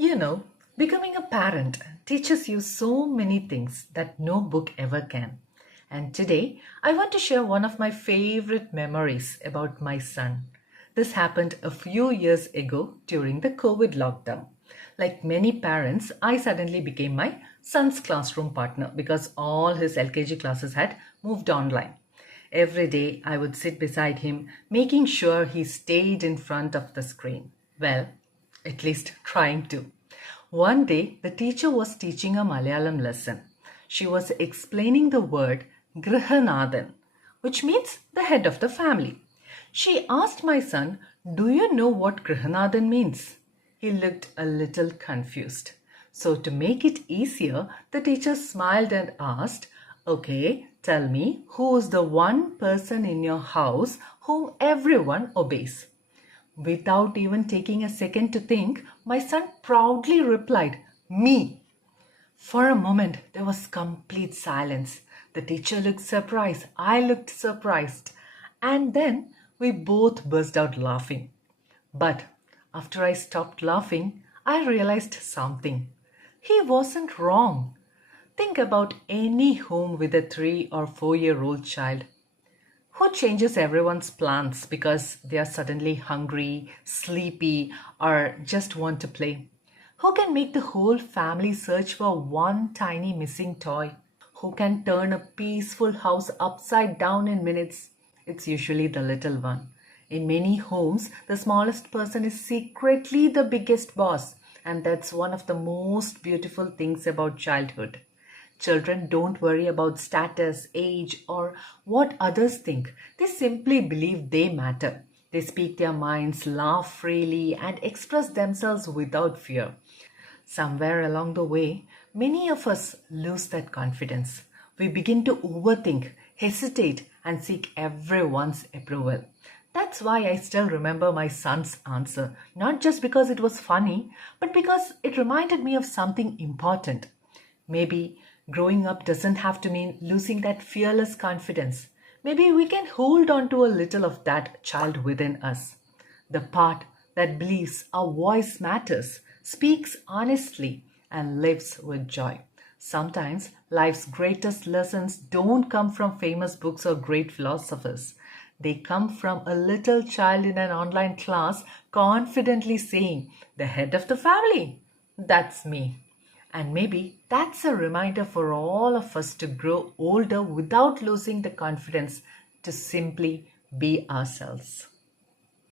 You know, becoming a parent teaches you so many things that no book ever can. And today, I want to share one of my favorite memories about my son. This happened a few years ago during the COVID lockdown. Like many parents, I suddenly became my son's classroom partner because all his LKG classes had moved online. Every day, I would sit beside him, making sure he stayed in front of the screen. Well, at least trying to. One day, the teacher was teaching a Malayalam lesson. She was explaining the word Grihanathan, which means the head of the family. She asked my son, "Do you know what Grihanathan means?" He looked a little confused. So, to make it easier, the teacher smiled and asked, "Okay, tell me, who is the one person in your house whom everyone obeys?" Without even taking a second to think, my son proudly replied, "Me." For a moment, there was complete silence. The teacher looked surprised. I looked surprised. And then we both burst out laughing. But after I stopped laughing, I realized something. He wasn't wrong. Think about any home with a 3 or 4 year old child. Who changes everyone's plans because they are suddenly hungry, sleepy, or just want to play? Who can make the whole family search for one tiny missing toy? Who can turn a peaceful house upside down in minutes? It's usually the little one. In many homes, the smallest person is secretly the biggest boss, and that's one of the most beautiful things about childhood. Children don't worry about status, age, or what others think. They simply believe they matter. They speak their minds, laugh freely, and express themselves without fear. Somewhere along the way, many of us lose that confidence. We begin to overthink, hesitate, and seek everyone's approval. That's why I still remember my son's answer, not just because it was funny, but because it reminded me of something important. Maybe growing up doesn't have to mean losing that fearless confidence. Maybe we can hold on to a little of that child within us. The part that believes our voice matters, speaks honestly, and lives with joy. Sometimes life's greatest lessons don't come from famous books or great philosophers. They come from a little child in an online class confidently saying, "The head of the family, that's me." And maybe that's a reminder for all of us to grow older without losing the confidence to simply be ourselves.